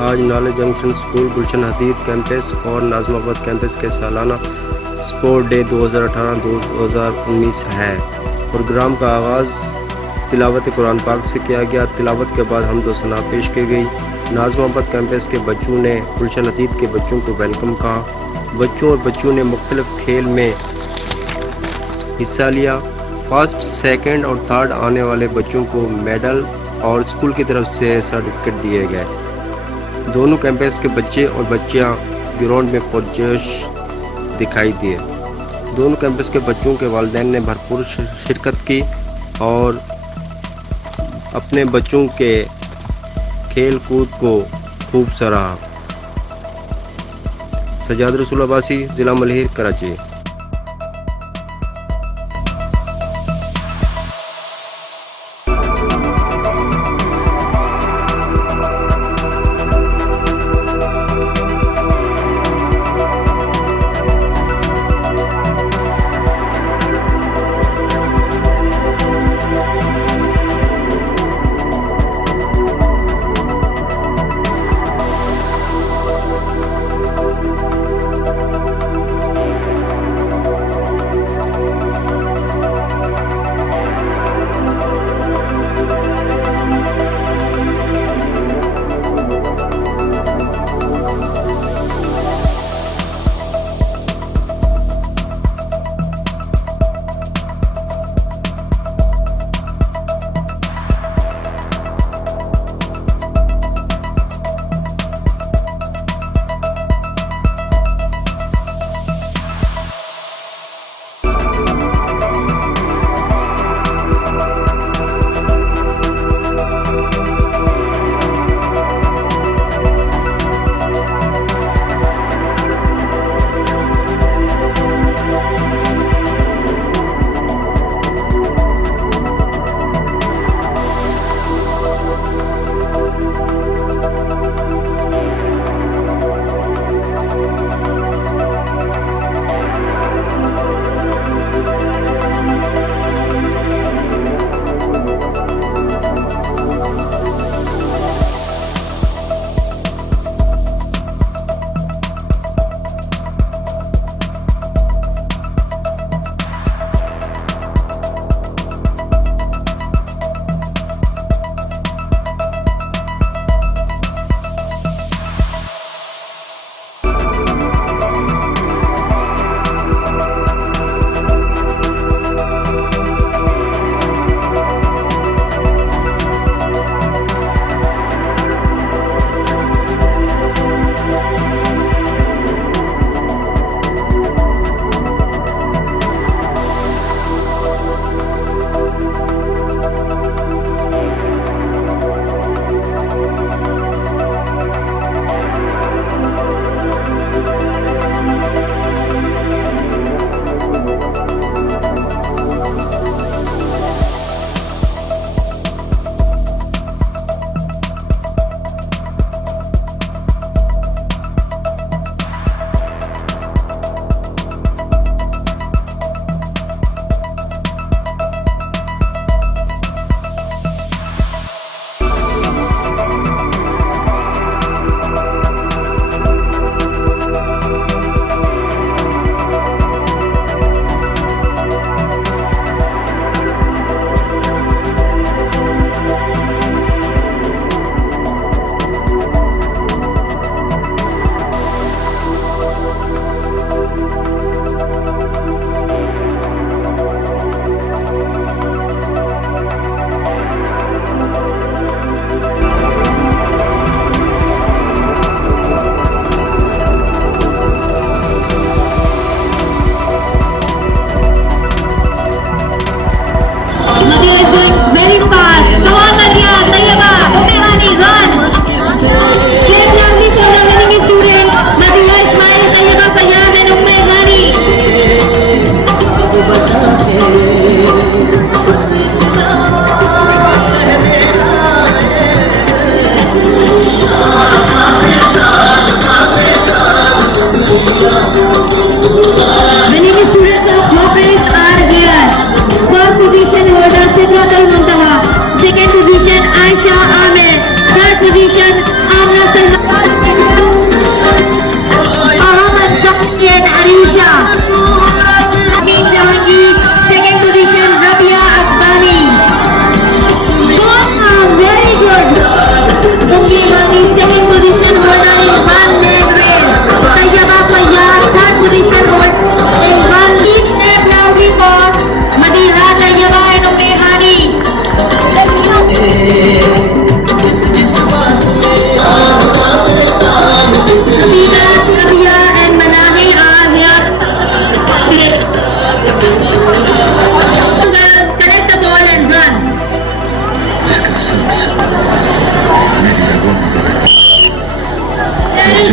आज नाले junction school गुलशन हदीद campus और नाज़माबाद कैंपस के सालाना स्पोर्ट डे 2018-2019 है। प्रोग्राम का आगाज़ तिलावत कुरान पाक से किया गया। तिलावत के बाद हमदो सना पेश की गई। नाज़माबाद कैंपस के बच्चों ने गुलशन हदीद के बच्चों को वेलकम कहा। बच्चों और बच्चों ने मुख्तलिफ खेल में हिस्सा लिया। फर्स्ट, सेकंड और थर्ड आने वाले बच्चों को मेडल और स्कूल की तरफ से सर्टिफिकेट दिए गए। दोनों कैंपस के बच्चे और बच्चियां ग्राउंड में पुरजोश दिखाई दिए। दोनों कैंपस के बच्चों के वालिदैन ने भरपूर शिरकत की और अपने बच्चों के खेल कूद को खूब सराहा। सजाद रसूल अब्बासी, ज़िला मलिहिर, Karachi.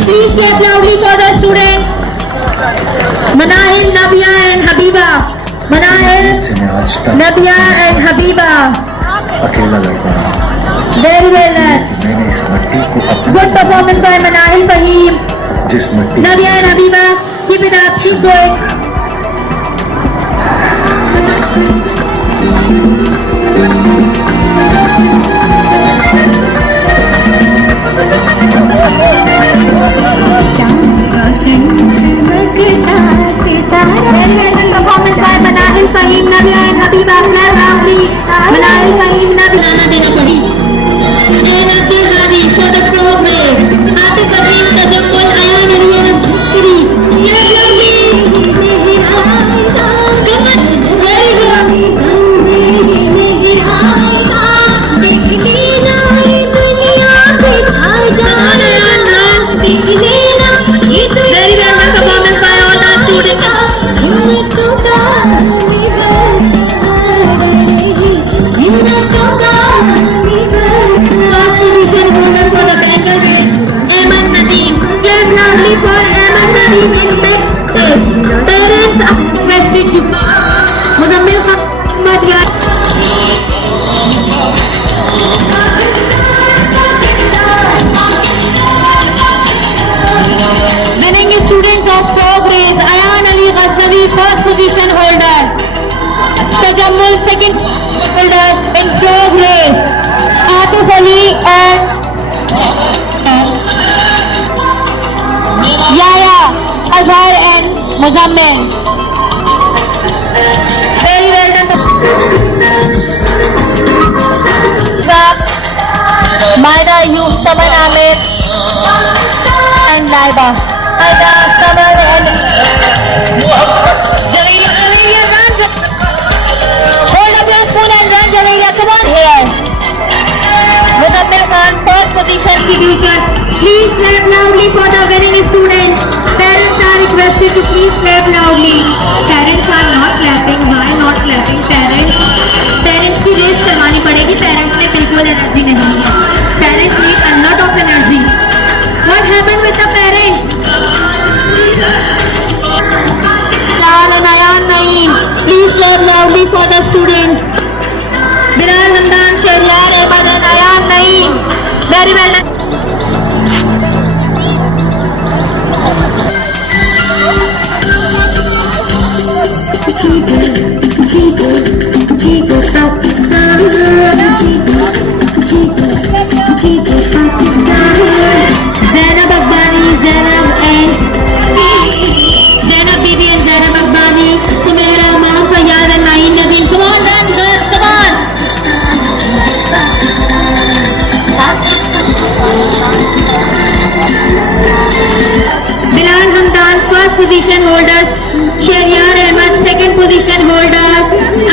please clap loudly for the students. Manahil, Nabia and Habiba. Manahil, Nabia and Habiba. अकेला लड़का रहा Very well done. मैंने इस मट्टी को अपना Good performance by Manahil Fahim. जिस मट्टी Nabia and Habiba, keep it up, keep going. Performance by Manahil Fahim, Nabia and Habiba. Clap loudly. Manahil Fahim, Nabia. And Abdul Hadi for the progress. Atif Fahim, Tajammul, Ayan, Ariyan, and Zikri. Clap loudly. Come on. Very good. Very well done performance by all our students. First position holder for the Bengal race, Ahmed Nadeem. Clap loudly for Ahmed Nadeem in next chase. Parents are requested to Muzammil Khan Madhya. Winning students of progress, Ayan Ali Ghaznavi, first position holder. Tajammul, second holder in progress. Atif Ali and Yaya, Azhar and Muzammil. Very well done. Maida, Yusuf, Saman Ahmed and Laiba. Maida, Saman and Javeria, run. Hold up your spoon and run, Javeria. Come on here. Muzammil Khan, first position future. Please clap loudly for the winning students. Parents are requested to please clap loudly. Parents are not clapping. Why not clapping? Parents की race करवानी पड़ेगी. Parents में बिल्कुल energy नहीं है. Parents need a lot of energy. What happened with the parents? Bilal and Ayan Naeem, please clap loudly for the students. Bilal Hamdan, Shahriyar Ahmad and Ayan Naeem. Very well done. Zainab Akbani, Zainab Bibi and Zainab Akbani, Sumaira, Mom, Fayyad and Naeem Nabeen. Come on, run, girls, come on. Bilal Hamdan, first position holder. Shahriyar Ahmad, second position holder.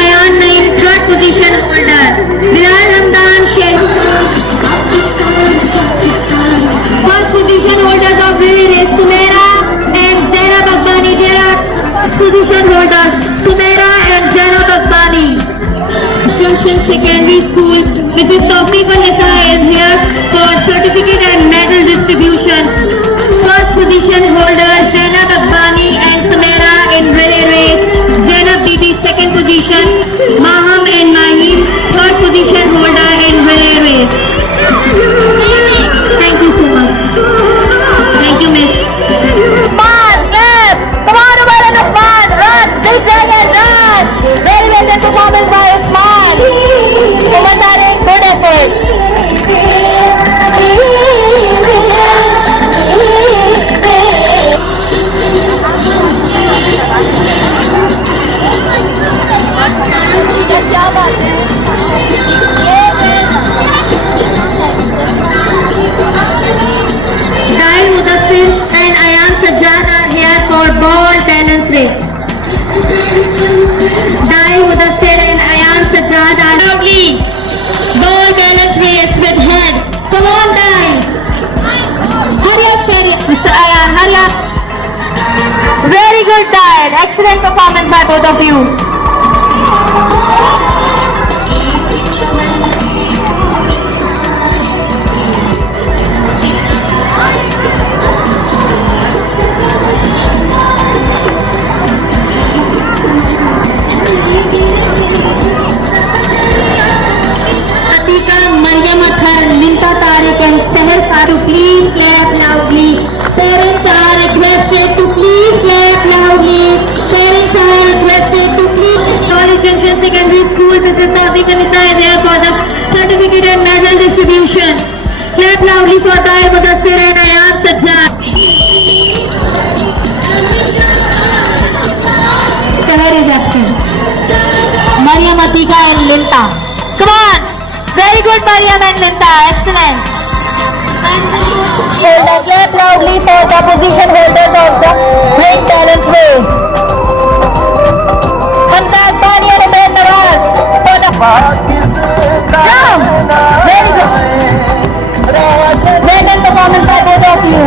Ayan Naeem, third position holder. Bilal Hamdan, first position holders of relay race, Sumaira and Zainab Akbani. They are position holders, Sumaira and Zainab Akbani. Junction Secondary School, Mrs. Tawfiq Nisa is here for certificate and medal distribution. First position holders, Zainab Akbani and Sumaira in relay race. Zainab Bibi, second position. Maham and Mahim, third position holder in relay race. Thank you so much. Thank you, Miss. Smart, clap. Come on, Ubaran, Smart. Run, zigzag and run. Very well done performance by Smart. Umar Tariq, good effort. क्या बात है? Gail Mudassir and Ayan Sajjad are here for ball balance race. Gail Mudassir and Ayan Sajjad are lovely. Ball balance race with head. Come on, Gail. Hurry up, Mr. Ayan, hurry up. Very good, Gail. Excellent performance by both of you. clap loudly for Tahir Mudassir and Ayaan Sajjad. Sahar is absent. Mariam Atika and Linta. Come on. Very good, Mariam and Linta. Excellent. Clap loudly for the position holders of the Great Talent Race. Hamza Akbani and Umair Nawaz for the jump. Very good. Well done performance by both of you.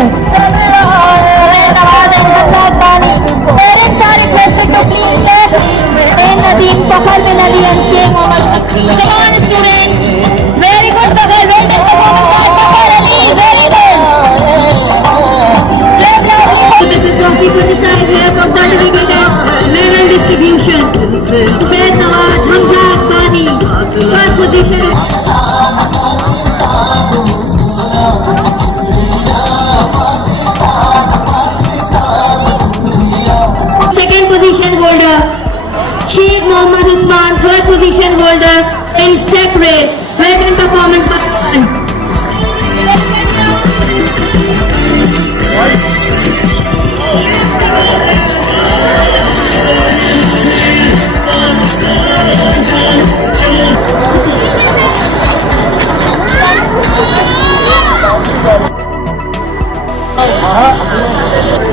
Umair Nawaz and Hamza Akbani. Parents are requested to please clap. Zain Nadeem, Fakhar bin Ali and Sheikh Mohammed. Come on, students. Very good, Fakhar. Well done performance by Fakhar Ali. Very good. Clap loudly. This is trophy for the side here for certificate of medal distribution. Umair Nawaz, Hamza Akbani. First position. Second position holder, Sheikh Mohammed Usman. Third position holder in sack race. Well done performance by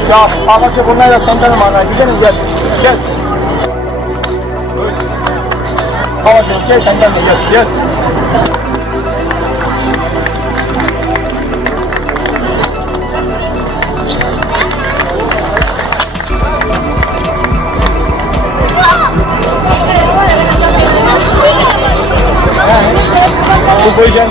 क्या पापा से बोलना है centre में मारना है ठीक है ना यस यस पापा से ओके सेंटर में यस यस पोजीशन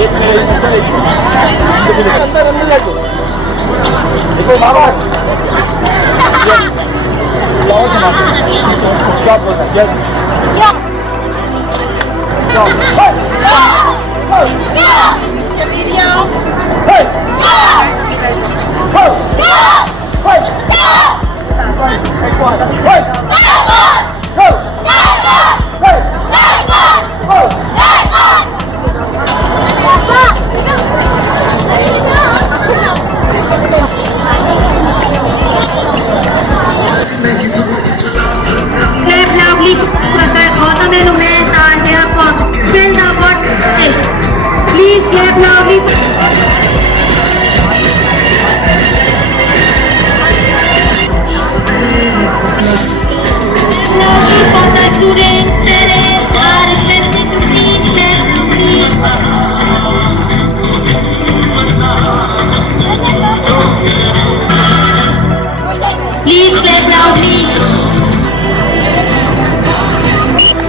एक मिनट अच्छा अंदर अंदर जाके देखो बाबा लाओ सुना क्या बोलना yes Please clap loudly. Loudly for the students. Parents are requested to please clap loudly. Please clap loudly.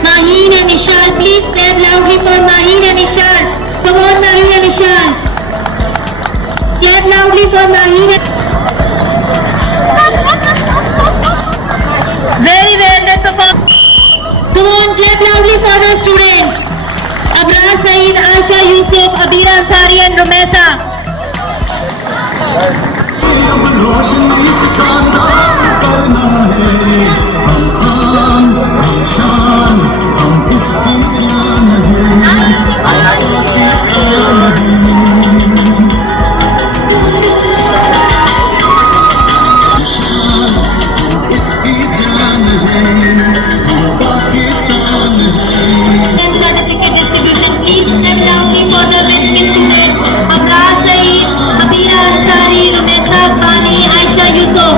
Maheen and Ishal, please clap loudly for Maheen and Ishal. Come on, Maheen and Ishal. Clap loudly for Maheen and... Very well, let's perform. Come on, clap loudly for the students. Abrar Saeed, Asha Yusuf, Abira Ansari and Rumesa. Certificate distribution, please clap loudly for the best students. Abrar Saeed, Abira Ansari, Rumesa Akbani, Aisha Yusuf.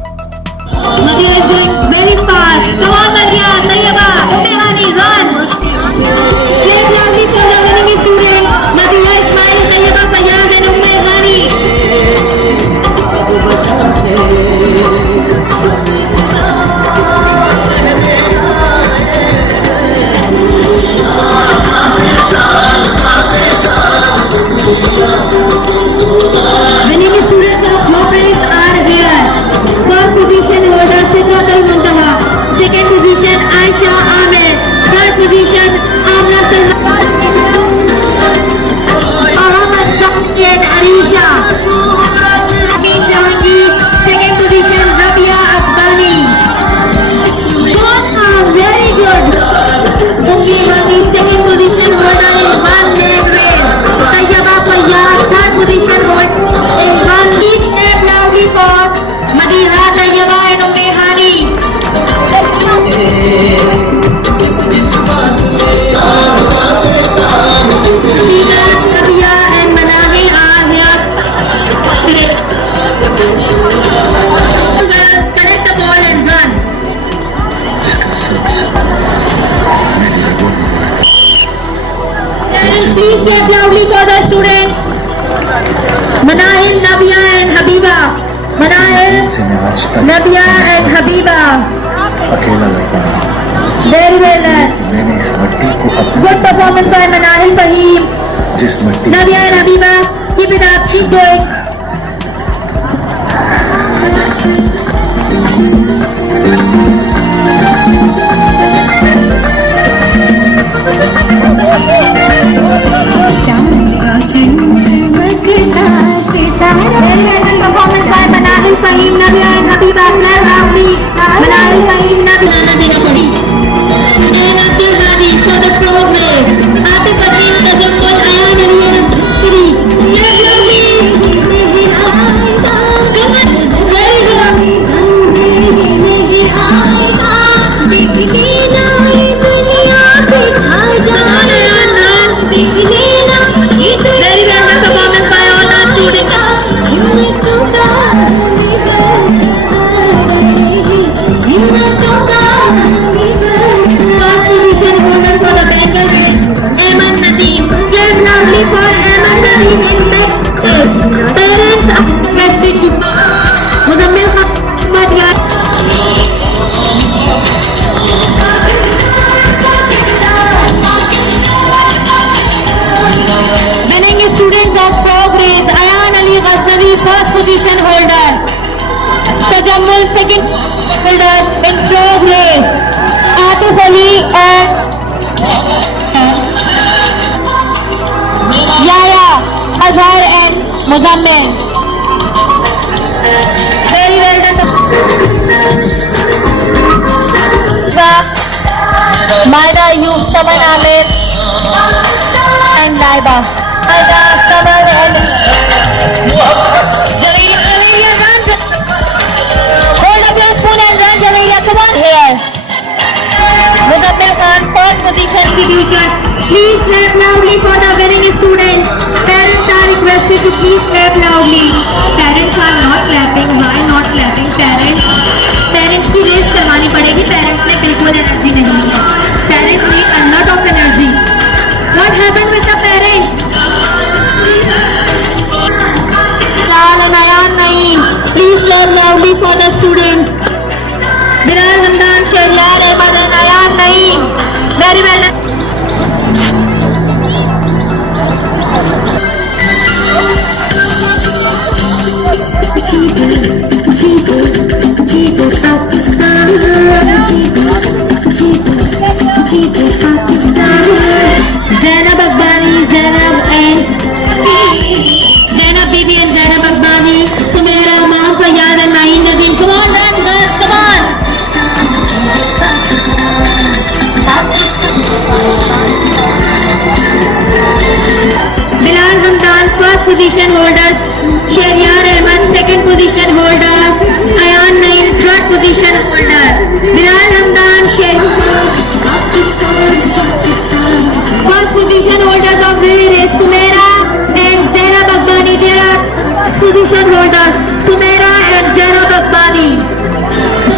Nadia is going very fast. Come on, Nadia. Tayyaba. Umehani, run. Play loudly for the winning student. Nadia, Ismail, Tayyaba, Fayyaz and Umehani. Winning students of Globris are here. First position holder Sidratul Muntaha. Second position Aisha Ahmed. Third position Amna Salman. Ahmad Saqi and Arisha. Amin Jahangir. Second position Rabia Afghani. Both very good. Ummi Hani second position holder in one leg race. Tayyaba Fayyaz third position holder in one leg. Clap loudly for Madira, Tayyaba and Umehani. Rabia and Manahi are here. Girls, collect the ball and run. इसका सबसे मेरी रगों में दर्द है। Parents, please clap loudly for the students. Manahil, Nabia and Habiba. Manahil, से मैं आज तक Nabia and Habiba. अकेला लड़का रहा Very well done. कि मैंने इस मट्टी को अपनी Good performance by Manahil Fahim. जिस मट्टी Nabia and Habiba, keep it up, keep going. Very well done performance by Manahil Fahim, Nabia and Habiba. Clap loudly. Manahil Fahim, Nabia. And Abdul Hadi for the progress. Atif Amin, Tajammul, Ayan Ali and Kiri. Clap loudly. Come on. Very good. Very well done performance by all our students. First position holder for the Bengal race, Ayman Nadeem. Clap loudly for Ayman Nadeem in Texas. Parents are requested to Muzammil Khan Madhya. Winning students of progress, Ayan Ali Ghaznavi, first position holder. Tajammul, second holder in progress. Atif Ali and Yaya, Azhar and Muzammil. Very well done. Maida Ayub, Saman Amir and Laiba. Maida, Saman and institution. Please clap loudly for the winning students. Parents are requested to please clap loudly. Parents are not clapping. Why not clapping? Parents की race करवानी पड़ेगी. Parents में बिल्कुल energy नहीं है. Parents need a lot of energy. What happened with the parents? Bilal and Ayan Naeem, please clap loudly for the students. Bilal Hamdan, Shahriyar Ahmad and Ayan Naeem. Very well done. Zainab Akbari, Zainab Bibi and Zainab Akbari, Sumaira, Maham Fayyad and Naeem Nadeem. Come on, run, girls, come on. Bilal Hamdan, first position holder. Shahriyar Ahmad, second position holder. Ayan Naeem, third position holder. Bilal Hamdan, first position holders of relay race, Sumaira and Zainab Akbari. They are position holders, Sumaira and Zainab Akbari.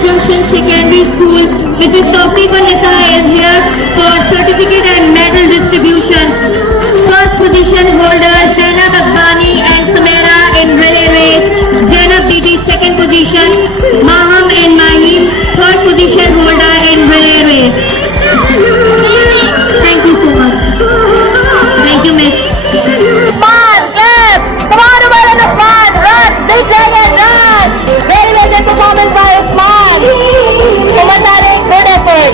Junction Secondary School, Mrs. Tawfiq Nisa is here for certificate and medal distribution. First position holders, Zainab Akbari and Sumaira in relay race. Zainab Bibi, second position. Maham and Mahim, third position holder in relay race. Thank you so much. Thank you, Miss. Smart, clap! Come on, over on the smart, run, big leg and run! Very well done performance by Usman. Kumandare, good effort.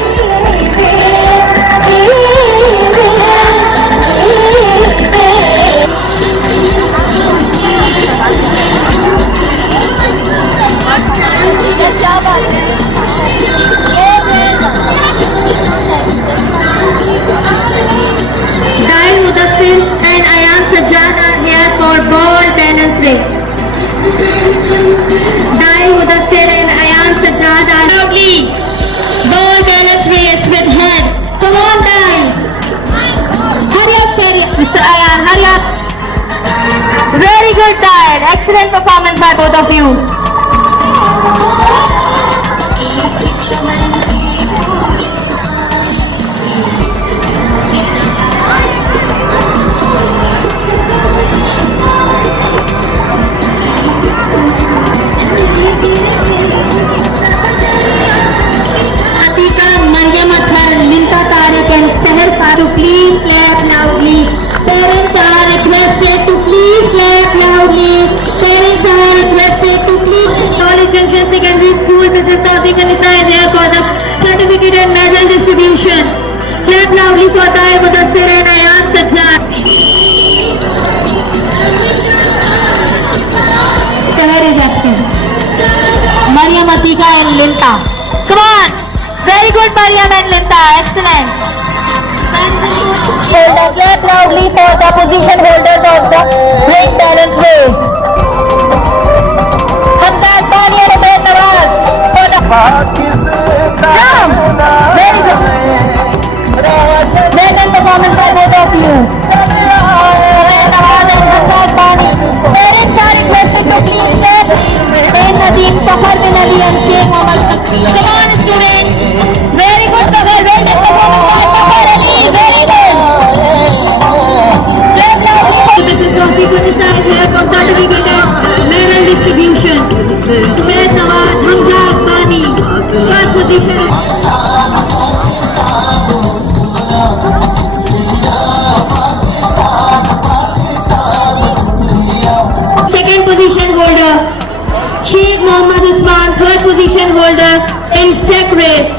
Dai Mudassir and Ayan Sajjad are here for ball balance race. Dai Mudassir and Ayan Sajjad are loudly ball balance race with head. Come on, Dai. Hurry up, Mr. Ayan, hurry up. Very good, Dai. Excellent performance by both of you. Please clap loudly. Parents are requested to please clap loudly. Parents are requested to please. College Junction Secondary School, Mrs. Tawfiq Nisa is here for the certificate and medal distribution. Clap loudly for Dai Mudassir and Ayan Sajjad. Seher is absent. Mariam Atika and Linta. Come on. Very good, Mariam and Linta. Excellent. Holder, clap loudly for the position holders of the weight balance race. Hamdan Bani and Ubaid Nawaz for the jump. Very good. Well done performance by both of you. Ubaid Nawaz and Hamdan Bani. Parents are requested to please clap. Ubaid Nadeem, Fakhar bin Ali and Sheikh Mohammed. Come on, students. Very good, Fakhar. Well done performance by Fakhar Ali. Very good. Mrs. Tawfiq Nisa is here for certificate and medal distribution. Ubaid Nawaz, Hamza Akbani, first position. Second position holder, Sheikh Mohammed Usman, third position holder in sack race.